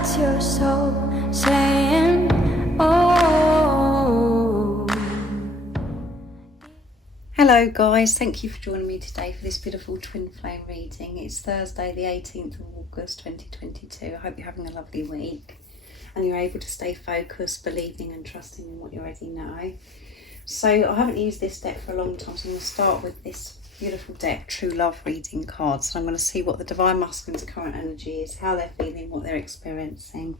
That's your soul saying, oh. Hello guys, thank you for joining me today for this beautiful twin flame reading. It's Thursday the 18th of August 2022. I hope you're having a lovely week and you're able to stay focused, believing and trusting in what you already know. So I haven't used this deck for a long time, so I'm going to start with this beautiful deck, True Love reading cards. So I'm going to see what the Divine Masculine's current energy is, how they're feeling, what they're experiencing.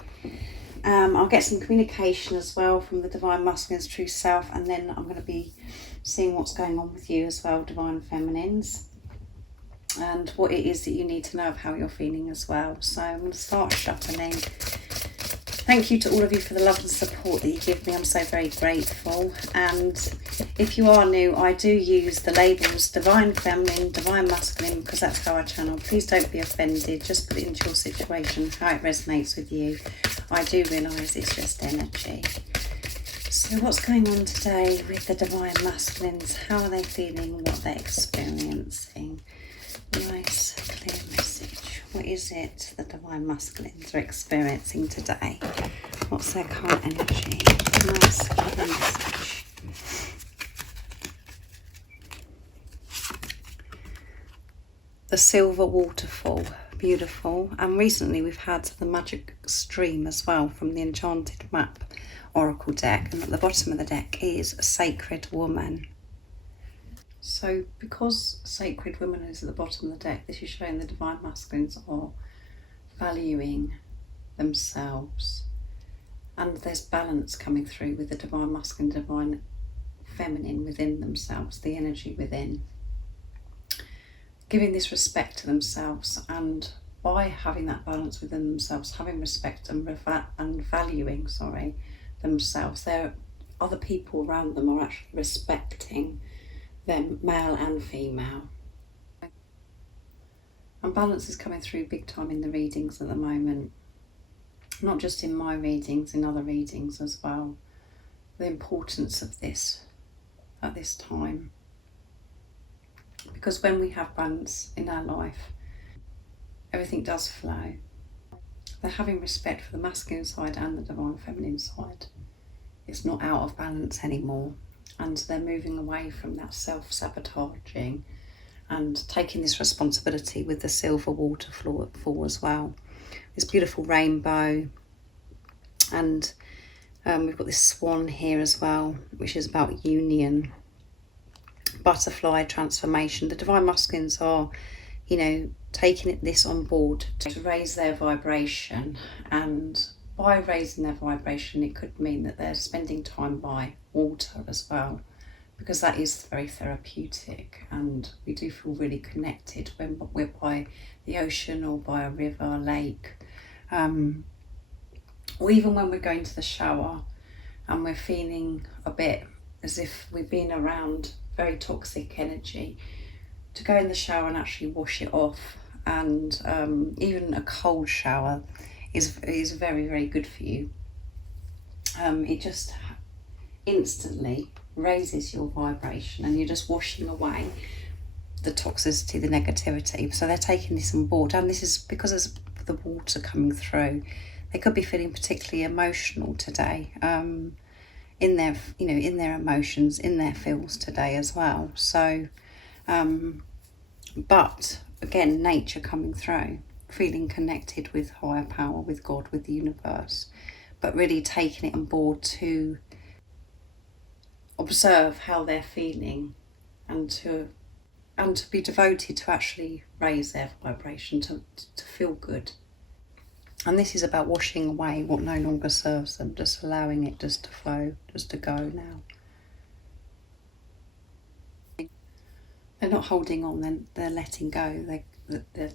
I'll get some communication as well from the Divine Masculine's true self, and then I'm going to be seeing what's going on with you as well, Divine Feminines, and what it is that you need to know of how you're feeling as well. So I'm going to start shuffling. Thank you to all of you for the love and support that you give me. I'm so very grateful. And if you are new, I do use the labels Divine Feminine, Divine Masculine, because that's how I channel. Please don't be offended. Just put it into your situation, how it resonates with you. I do realise it's just energy. So what's going on today with the Divine Masculines? How are they feeling? What they're experiencing? Nice, clear message. What is it the Divine Masculines are experiencing today? What's their current energy? Nice, clear message. The silver waterfall, beautiful. And recently we've had the magic stream as well from the Enchanted Map Oracle deck, and at the bottom of the deck is a Sacred Woman. So because Sacred Woman is at the bottom of the deck, this is showing the Divine Masculines are valuing themselves, and there's balance coming through with the Divine Masculine, Divine Feminine within themselves, the energy within, giving this respect to themselves, and by having that balance within themselves, having respect and valuing themselves, their other people around them are actually respecting them, male and female. And balance is coming through big time in the readings at the moment, not just in my readings, in other readings as well. The importance of this at this time, because when we have balance in our life, everything does flow. They're having respect for the masculine side and the Divine Feminine side. It's not out of balance anymore, and they're moving away from that self-sabotaging and taking this responsibility with the silver waterfall as well. This beautiful rainbow, and we've got this swan here as well, which is about union, butterfly, transformation. The Divine Masculines are, taking this on board to raise their vibration, and by raising their vibration it could mean that they're spending time by water as well, because that is very therapeutic, and we do feel really connected when we're by the ocean or by a river, a lake, or even when we're going to the shower and we're feeling a bit as if we've been around very toxic energy, to go in the shower and actually wash it off. And even a cold shower is very, very good for you. It just instantly raises your vibration, and you're just washing away the toxicity, the negativity. So they're taking this on board, and this is because there's the water coming through. They could be feeling particularly emotional today, in their emotions, in their feels today as well. So but again, nature coming through, feeling connected with higher power, with God, with the universe, but really taking it on board to observe how they're feeling, and to be devoted to actually raise their vibration, to feel good. And this is about washing away what no longer serves them, just allowing it just to flow, just to go now. They're not holding on, they're letting go, they're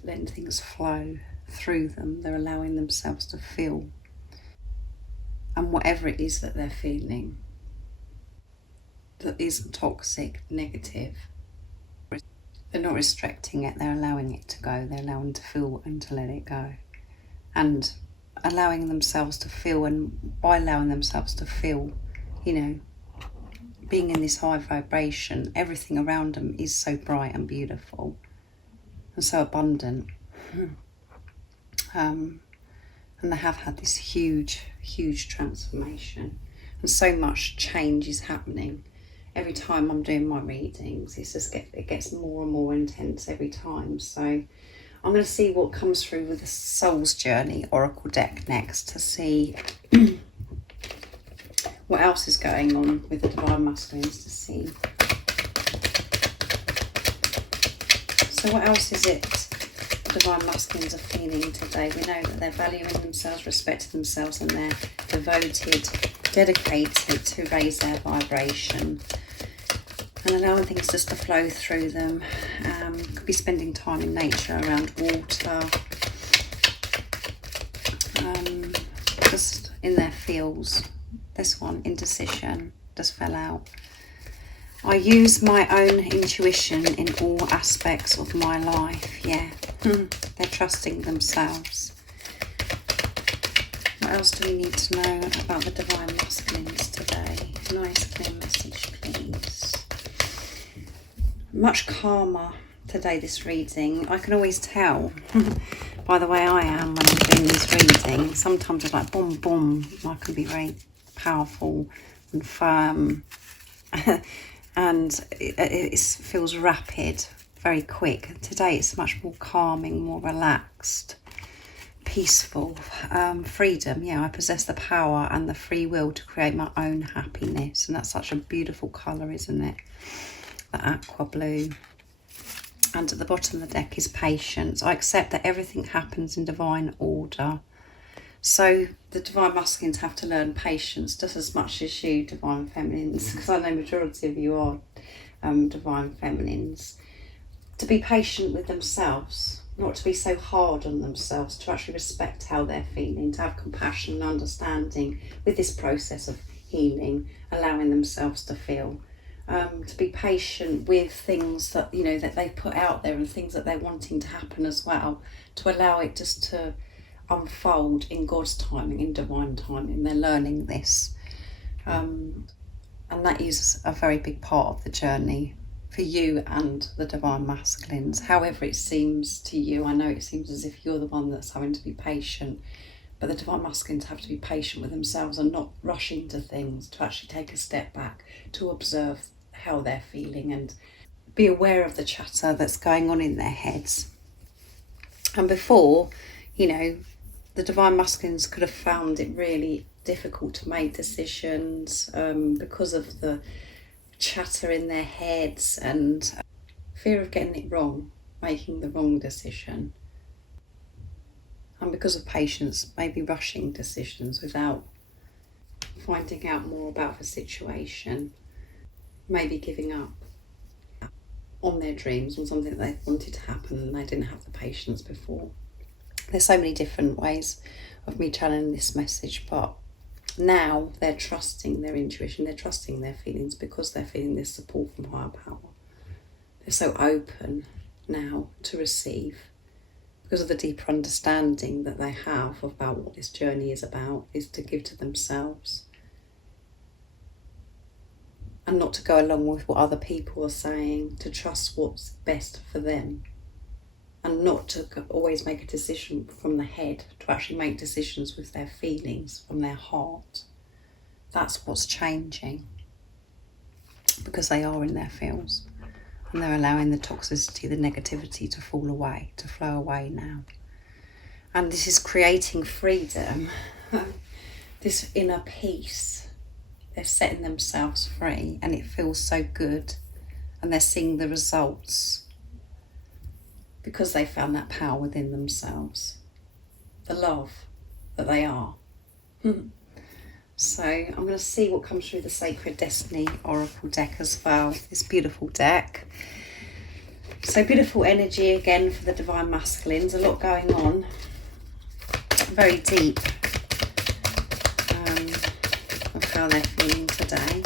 letting things flow through them. They're allowing themselves to feel, and whatever it is that they're feeling that isn't toxic, negative, they're not restricting it, they're allowing it to go. They're allowing to feel and to let it go, and allowing themselves to feel, and by allowing themselves to feel, being in this high vibration, everything around them is so bright and beautiful and so abundant. And they have had this huge transformation, and so much change is happening every time I'm doing my readings. It gets more and more intense every time. So I'm going to see what comes through with the Soul's Journey Oracle deck next, to see what else is going on with the Divine Masculines, to see. So what else is it the Divine Masculines are feeling today? We know that they're valuing themselves, respecting themselves, and they're devoted, dedicated to raise their vibration and allowing things just to flow through them. Could be spending time in nature, around water, just in their fields. This one, indecision, just fell out. I use my own intuition in all aspects of my life. Yeah, they're trusting themselves. What else do we need to know about the Divine Masculines today? Nice clear message, please. Much calmer today, this reading. I can always tell by the way I am when I'm doing these readings. Sometimes it's like boom, boom. I can be very powerful and firm. And it feels rapid, very quick. Today it's much more calming, more relaxed, peaceful, freedom. Yeah, I possess the power and the free will to create my own happiness. And that's such a beautiful colour, isn't it? The aqua blue. And at the bottom of the deck is patience. I accept that everything happens in divine order. So the Divine Masculines have to learn patience just as much as you, Divine Feminines, because I know majority of you are Divine Feminines. To be patient with themselves, not to be so hard on themselves, to actually respect how they're feeling, to have compassion and understanding with this process of healing, allowing themselves to feel. To be patient with things that, you know, that they put out there and things that they're wanting to happen as well, to allow it just to unfold in God's timing, in divine timing. They're learning this, and that is a very big part of the journey for you and the Divine Masculines, however it seems to you. I know it seems as if you're the one that's having to be patient, but the Divine Masculines have to be patient with themselves and not rush into things, to actually take a step back, to observe how they're feeling and be aware of the chatter that's going on in their heads. And before, you know, the Divine Masculines could have found it really difficult to make decisions because of the chatter in their heads and fear of getting it wrong, making the wrong decision. And because of patience, maybe rushing decisions without finding out more about the situation, maybe giving up on their dreams, on something that they wanted to happen and they didn't have the patience before. There's so many different ways of me channeling this message, but now they're trusting their intuition, they're trusting their feelings because they're feeling this support from higher power. They're so open now to receive because of the deeper understanding that they have about what this journey is about, is to give to themselves and not to go along with what other people are saying, to trust what's best for them. And not to always make a decision from the head, to actually make decisions with their feelings, from their heart. That's what's changing. Because they are in their fields. And they're allowing the toxicity, the negativity to fall away, to flow away now. And this is creating freedom. This inner peace. They're setting themselves free and it feels so good. And they're seeing the results. Because they found that power within themselves, the love that they are. So I'm going to see what comes through the Sacred Destiny Oracle deck as well, this beautiful deck. So beautiful energy again for the Divine Masculines, a lot going on, very deep of how they're feeling today.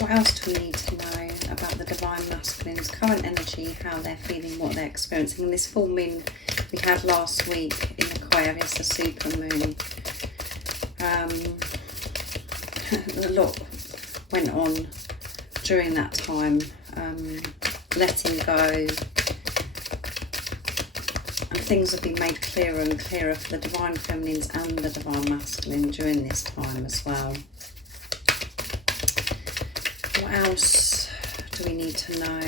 What else do we need to know about the Divine Masculines, current energy, how they're feeling, what they're experiencing? And this full moon we had last week in Aquarius, the super moon. A lot went on during that time, letting go and things have been made clearer and clearer for the Divine Feminines and the Divine Masculine during this time as well. What else do we need to know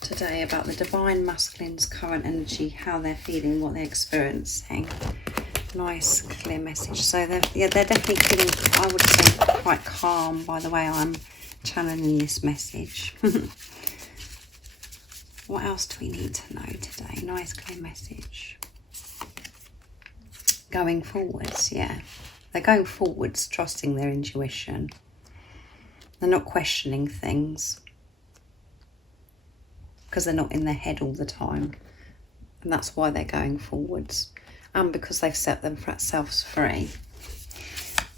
today about the Divine Masculine's current energy, how they're feeling, what they're experiencing? Nice clear message. So they're definitely feeling, I would say, quite calm by the way I'm channeling this message. What else do we need to know today? Nice clear message. Going forwards, yeah. They're going forwards, trusting their intuition. They're not questioning things because they're not in their head all the time. And that's why they're going forwards. And because they've set themselves free.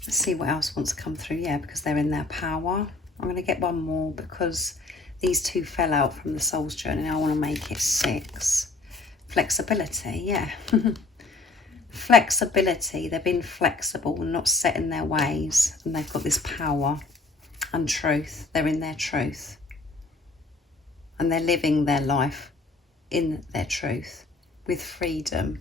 Let's see what else wants to come through. Yeah, because they're in their power. I'm going to get one more because these two fell out from the soul's journey. Now I want to make it 6. Flexibility, yeah. Flexibility. They've been flexible and not set in their ways. And they've got this power and truth. They're in their truth. And they're living their life in their truth with freedom.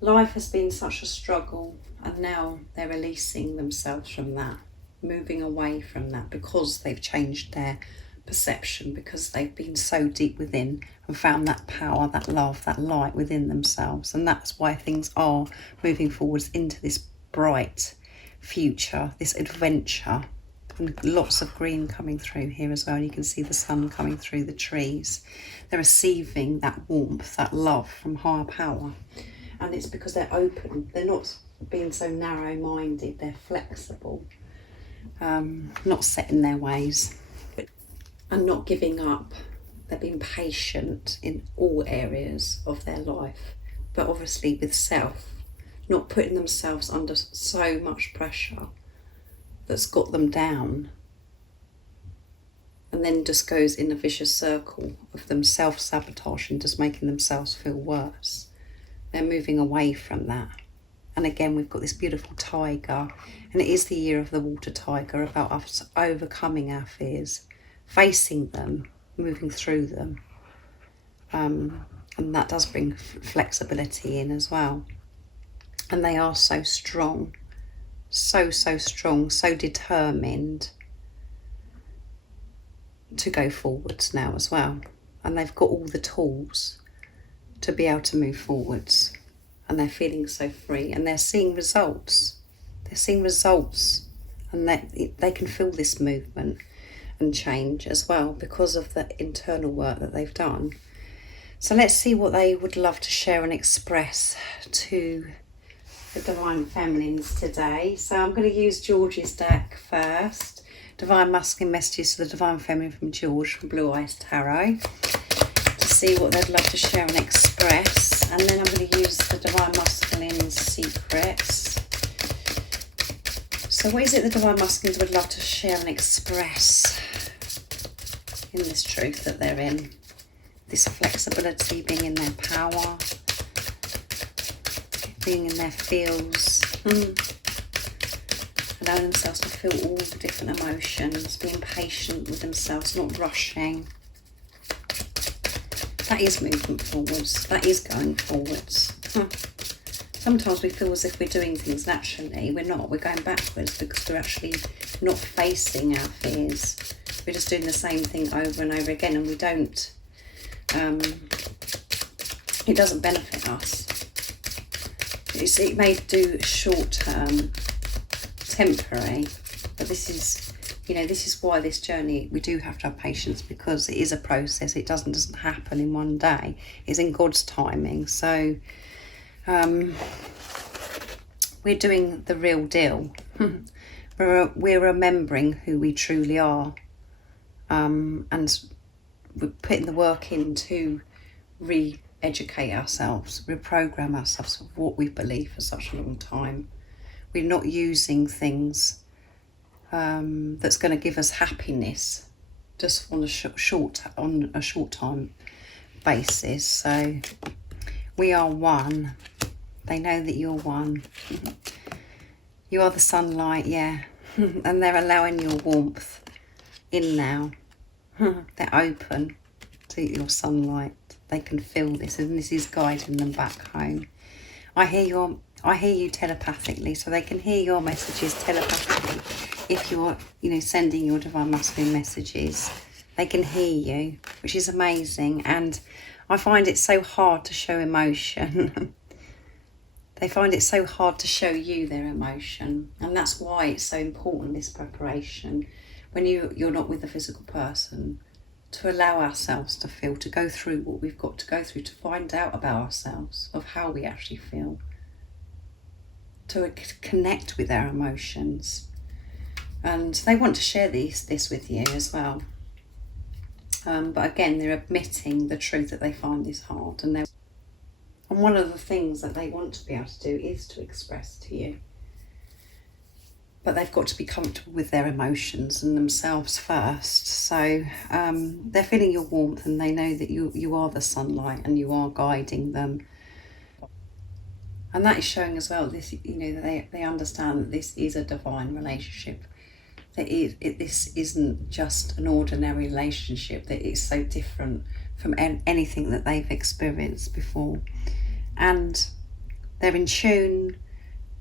Life has been such a struggle, and now they're releasing themselves from that, moving away from that because they've changed their perception, because they've been so deep within and found that power, that love, that light within themselves. And that's why things are moving forwards into this bright future, this adventure. And lots of green coming through here as well. And you can see the sun coming through the trees. They're receiving that warmth, that love from higher power. And it's because they're open. They're not being so narrow-minded. They're flexible, not set in their ways, and not giving up. They're being patient in all areas of their life, but obviously with self, not putting themselves under so much pressure that's got them down, and then just goes in a vicious circle of them self-sabotaging, just making themselves feel worse. They're moving away from that. And again, we've got this beautiful tiger, and it is the year of the water tiger, about us overcoming our fears, facing them, moving through them. And that does bring flexibility in as well. And they are so strong, so strong, so determined to go forwards now as well. And they've got all the tools to be able to move forwards. And they're feeling so free, and they're seeing results. They're seeing results, and they can feel this movement and change as well because of the internal work that they've done. So let's see what they would love to share and express to the Divine Feminines today. So I'm going to use George's deck first. Divine Masculine Messages to the Divine Feminine from George from Blue Eyes Tarot, to see what they'd love to share and express. And then I'm going to use the Divine Masculine's secrets. So what is it the Divine Masculines would love to share and express in this truth that they're in? This flexibility, being in their power, being in their feels, allowing themselves to feel all the different emotions, being patient with themselves, not rushing. That is movement forwards. That is going forwards. Sometimes we feel as if we're doing things naturally. We're not. We're going backwards because we're actually not facing our fears. We're just doing the same thing over and over again, and we don't. It doesn't benefit us. It may do short term, temporary, but this is, this is why this journey, we do have to have patience, because it is a process. It doesn't happen in one day. It's in God's timing. So we're doing the real deal. We're remembering who we truly are, and we're putting the work in to re-educate ourselves, reprogram ourselves of what we believe for such a long time. We're not using things that's going to give us happiness just on a short time basis. So we are one. They know that you're one. You are the sunlight, yeah. And they're allowing your warmth in now. They're open to your sunlight. they can feel this, and this is guiding them back home. I hear you telepathically, so they can hear your messages telepathically. If you're, sending your divine masculine messages, they can hear you, which is amazing. And I find it so hard to show emotion. They find it so hard to show you their emotion, and that's why it's so important, this preparation, when you're not with a physical person, to allow ourselves to feel, to go through what we've got to go through, to find out about ourselves, of how we actually feel, to connect with our emotions. And they want to share this with you as well. But again, they're admitting the truth that they find this hard. And one of the things that they want to be able to do is to express to you. But they've got to be comfortable with their emotions and themselves first. So they're feeling your warmth, and they know that you are the sunlight and you are guiding them. And that is showing as well, this, that they understand that this is a divine relationship. That this isn't just an ordinary relationship, that it's so different from anything that they've experienced before. And they're in tune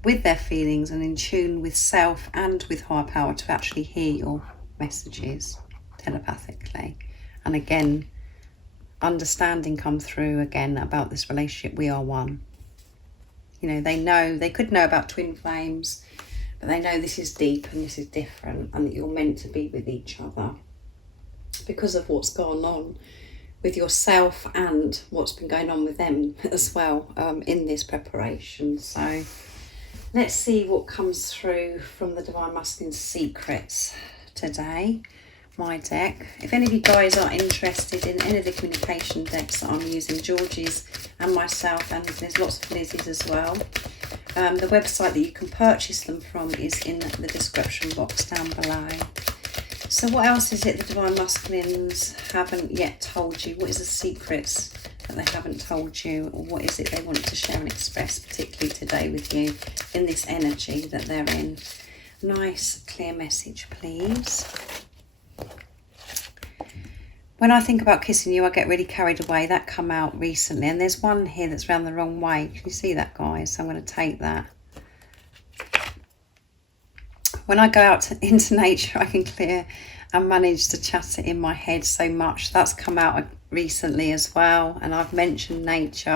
with their feelings and in tune with self and with higher power to actually hear your messages telepathically. And again, understanding come through again about this relationship. We are one. They could know about twin flames, but they know this is deep and this is different, and that you're meant to be with each other because of what's gone on with yourself and what's been going on with them as well in this preparation. So let's see what comes through from the Divine Masculine Secrets today, my deck. If any of you guys are interested in any of the communication decks that I'm using, George's and myself, and there's lots of Lizzie's as well, the website that you can purchase them from is in the description box down below. So what else is it the Divine Masculines haven't yet told you? What is the secrets that they haven't told you? Or what is it they want to share and express, particularly today with you in this energy that they're in? Nice, clear message, please. When I think about kissing you, I get really carried away. That come out recently. And there's one here that's round the wrong way. Can you see that, guys? So I'm going to take that. When I go out into nature, I can clear and manage to chatter in my head so much. That's come out recently as well. And I've mentioned nature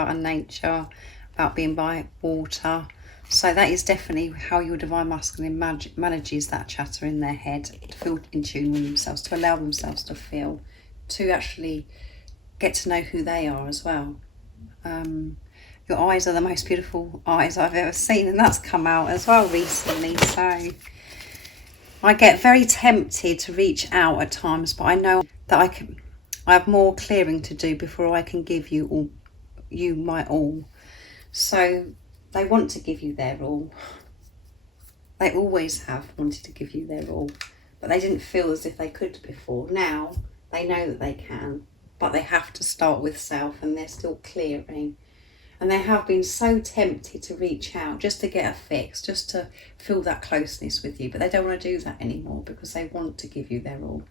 about being by water. So that is definitely how your Divine Masculine manages that chatter in their head, to feel in tune with themselves, to allow themselves to feel, to actually get to know who they are as well. Your eyes are the most beautiful eyes I've ever seen, and that's come out as well recently. So I get very tempted to reach out at times, but I know that I have more clearing to do before I can give you my all. So they want to give you their all. They always have wanted to give you their all, but they didn't feel as if they could before. Now they know that they can, but they have to start with self, and they're still clearing. And they have been so tempted to reach out just to get a fix, just to feel that closeness with you. But they don't want to do that anymore because they want to give you their all.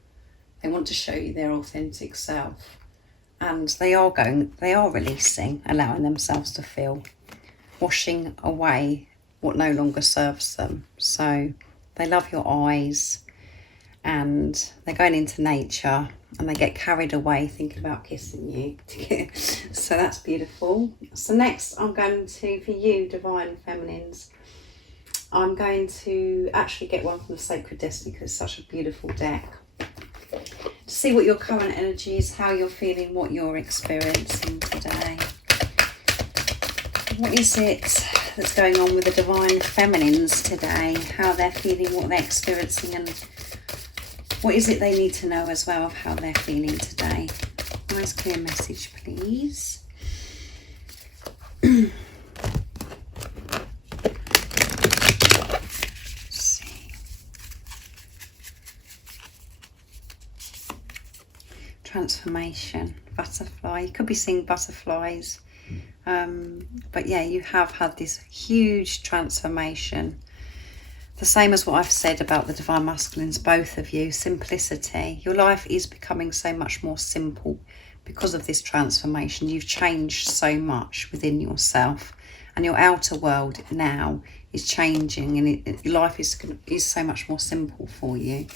They want to show you their authentic self. And they are releasing, allowing themselves to feel, washing away what no longer serves them. So they love your eyes, and they're going into nature, and they get carried away thinking about kissing you. So that's beautiful. So next I'm going to, for you Divine Feminines, I'm going to actually get one from the Sacred Destiny, because it's such a beautiful deck, to see what your current energy is, how you're feeling, what you're experiencing today. What is it that's going on with the Divine Feminines today, how they're feeling, what they're experiencing, and what is it they need to know as well of how they're feeling today. Nice clear message, please. Let's see. Transformation, butterfly. You could be seeing butterflies. But yeah, you have had this huge transformation. The same as what I've said about the Divine Masculines, both of you. Simplicity. Your life is becoming so much more simple because of this transformation, you've changed so much within yourself, and your outer world now is changing, and your life is so much more simple for you.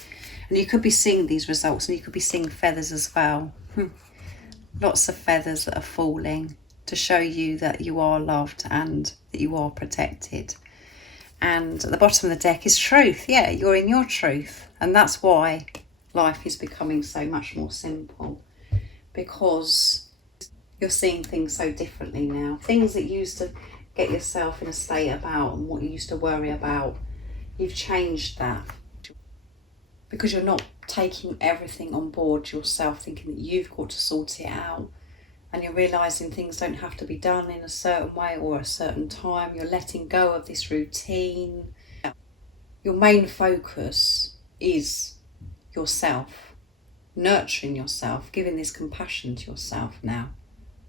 And you could be seeing these results, and you could be seeing feathers as well. Lots of feathers that are falling to show you that you are loved and that you are protected. And at the bottom of the deck is truth. Yeah, you're in your truth. And that's why life is becoming so much more simple, because you're seeing things so differently now. Things that you used to get yourself in a state about and what you used to worry about, you've changed that, because you're not taking everything on board yourself, thinking that you've got to sort it out. And you're realising things don't have to be done in a certain way or a certain time. You're letting go of this routine. Your main focus is yourself, nurturing yourself, giving this compassion to yourself now,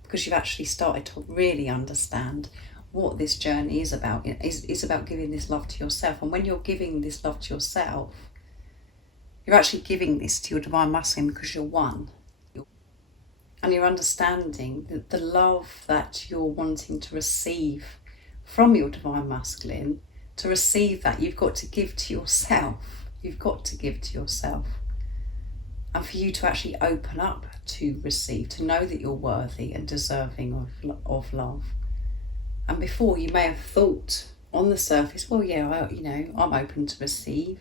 because you've actually started to really understand what this journey is about. It's about giving this love to yourself. And when you're giving this love to yourself, you're actually giving this to your divine masculine, because you're one. And you're understanding that the love that you're wanting to receive from your divine masculine, to receive that, you've got to give to yourself. You've got to give to yourself. And for you to actually open up to receive, to know that you're worthy and deserving of love. And before, you may have thought on the surface, well, yeah, I'm open to receive.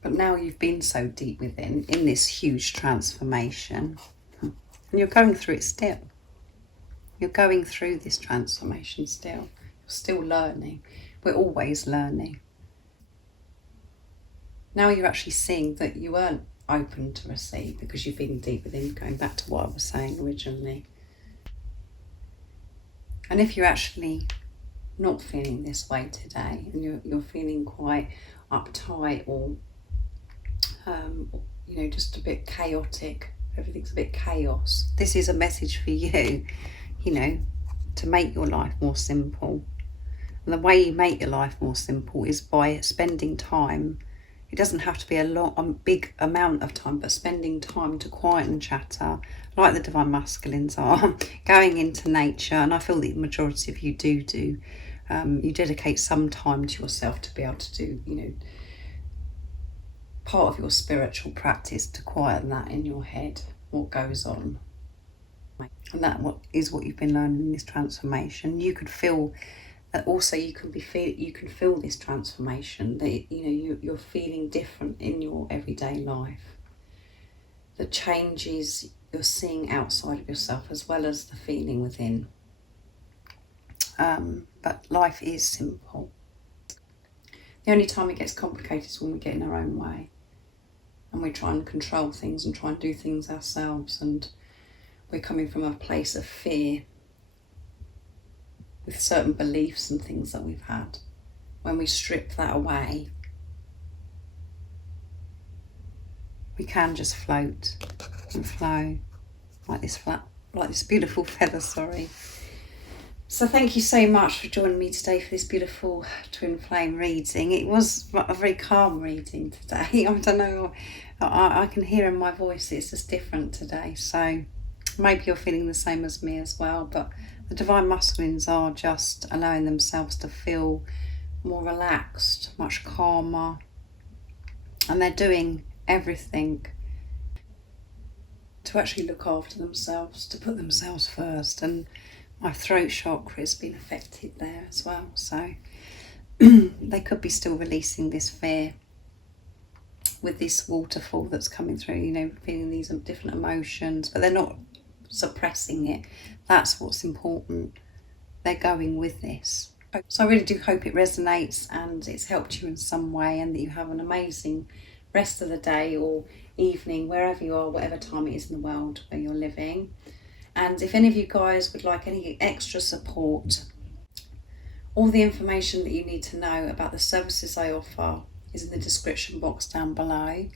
But now you've been so deep within, in this huge transformation, and you're going through it still. You're going through this transformation still. You're still learning. We're always learning. Now you're actually seeing that you weren't open to receive because you've been deep within, going back to what I was saying originally. And if you're actually not feeling this way today, and you're feeling quite uptight or just a bit chaotic, everything's a bit chaos, this is a message for you, to make your life more simple. And the way you make your life more simple is by spending time. It doesn't have to be a big amount of time, but spending time to quiet and chatter, like the divine masculines are, going into nature. And I feel that the majority of you do. You dedicate some time to yourself to be able to do, part of your spiritual practice to quieten that in your head, what goes on. And that is what you've been learning in this transformation. You could feel that also you can feel this transformation, that you're feeling different in your everyday life. The changes you're seeing outside of yourself as well as the feeling within. But life is simple. The only time it gets complicated is when we get in our own way and we try and control things and try and do things ourselves, and we're coming from a place of fear with certain beliefs and things that we've had. When we strip that away, we can just float and flow like this beautiful feather, So thank you so much for joining me today for this beautiful twin flame reading. It was a very calm reading today. I don't know, I can hear in my voice it's just different today. So maybe you're feeling the same as me as well, but the divine masculines are just allowing themselves to feel more relaxed, much calmer, and they're doing everything to actually look after themselves, to put themselves first. And my throat chakra has been affected there as well, so they could be still releasing this fear with this waterfall that's coming through, feeling these different emotions, but they're not suppressing it. That's what's important. They're going with this. So I really do hope it resonates and it's helped you in some way, and that you have an amazing rest of the day or evening, wherever you are, whatever time it is in the world where you're living. And if any of you guys would like any extra support, all the information that you need to know about the services I offer is in the description box down below.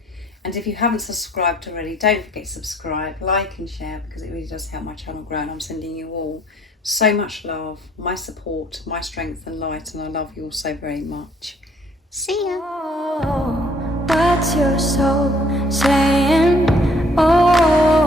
And if you haven't subscribed already, don't forget to subscribe, like and share, because it really does help my channel grow. And I'm sending you all so much love, my support, my strength and light, and I love you all so very much. See ya. Oh, what's your soul saying? Oh.